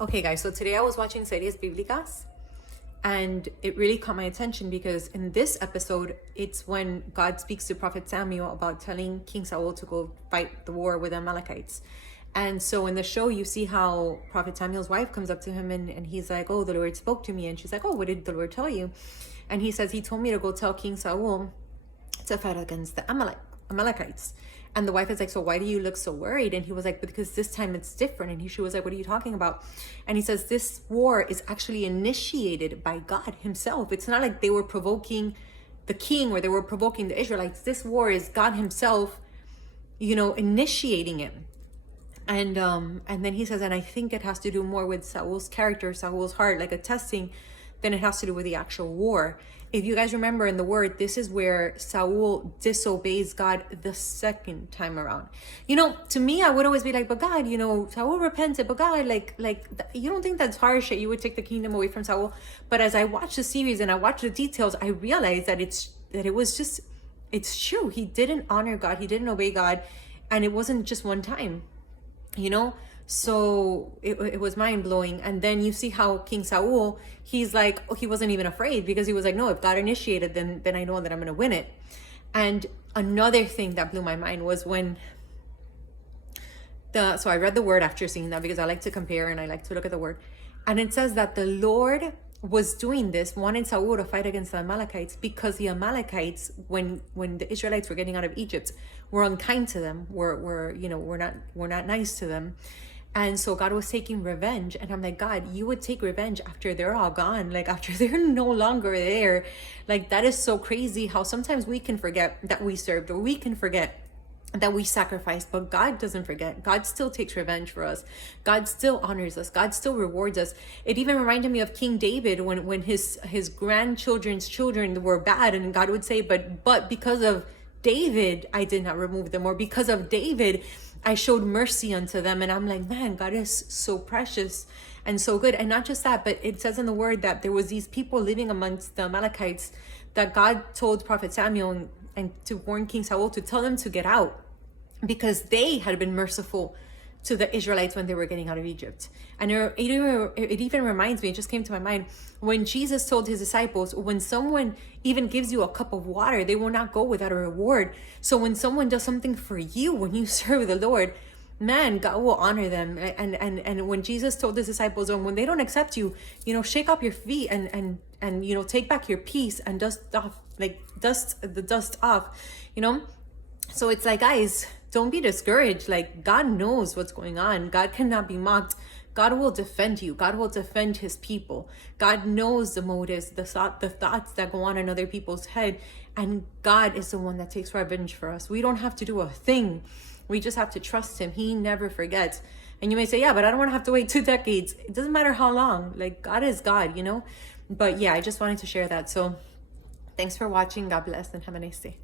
Okay, guys, so today I was watching Series Bíblicas and it really caught my attention because in this episode, it's when God speaks to Prophet Samuel about telling King Saul to go fight the war with the Amalekites. And so in the show, you see how Prophet Samuel's wife comes up to him and he's like, oh, the Lord spoke to me. And she's like, oh, what did the Lord tell you? And he says, he told me to go tell King Saul to fight against the Amalekites. And the wife is like, so why do you look so worried? And he was like, because this time it's different. And she was like, what are you talking about? And he says, this war is actually initiated by God himself. It's not like they were provoking the king or they were provoking the Israelites. This war is God himself, initiating it. And then he says, and I think it has to do more with Saul's character, Saul's heart, like a testing, than it has to do with the actual war. If you guys remember in the word, this is where Saul disobeys God the second time around. To me, I would always be like, but God, Saul repented, but God, you don't think that's harsh that you would take the kingdom away from Saul? But as I watch the series and I watch the details, I realized that it's true. He didn't honor God. He didn't obey God. And it wasn't just one time, So it was mind-blowing. And then you see how King Saul, he's like, he wasn't even afraid because he was like, no, if God initiated, then I know that I'm going to win it. And another thing that blew my mind was when so I read the word after seeing that because I like to compare and I like to look at the word. And it says that the Lord was doing this, wanted Saul to fight against the Amalekites because the Amalekites, when the Israelites were getting out of Egypt, were unkind to them, were not nice to them. And so God was taking revenge. And I'm like, God, you would take revenge after they're all gone, like after they're no longer there. Like, that is so crazy how sometimes we can forget that we served, or we can forget that we sacrificed, but God doesn't forget. God still takes revenge for us. God still honors us. God still rewards us. It even reminded me of King David when his grandchildren's children were bad, and God would say, but because of David, I did not remove them, or because of David, I showed mercy unto them. And I'm like, man, God is so precious and so good. And not just that, but it says in the word that there was these people living amongst the Amalekites that God told Prophet Samuel and to warn King Saul to tell them to get out, because they had been merciful to the Israelites when they were getting out of Egypt. And it even reminds me, it just came to my mind, when Jesus told his disciples, when someone even gives you a cup of water, they will not go without a reward. So when someone does something for you, when you serve the Lord, man, God will honor them. And when Jesus told his disciples, when they don't accept you, shake up your feet and take back your peace and dust the dust off, So it's like, guys, don't be discouraged. Like, God knows what's going on. God cannot be mocked. God will defend you. God will defend his people. God knows the motives, the thoughts that go on in other people's head. And God is the one that takes revenge for us. We don't have to do a thing. We just have to trust him. He never forgets. And you may say, yeah, but I don't want to have to wait 2 decades. It doesn't matter how long. Like, God is God, But yeah, I just wanted to share that. So thanks for watching. God bless and have a nice day.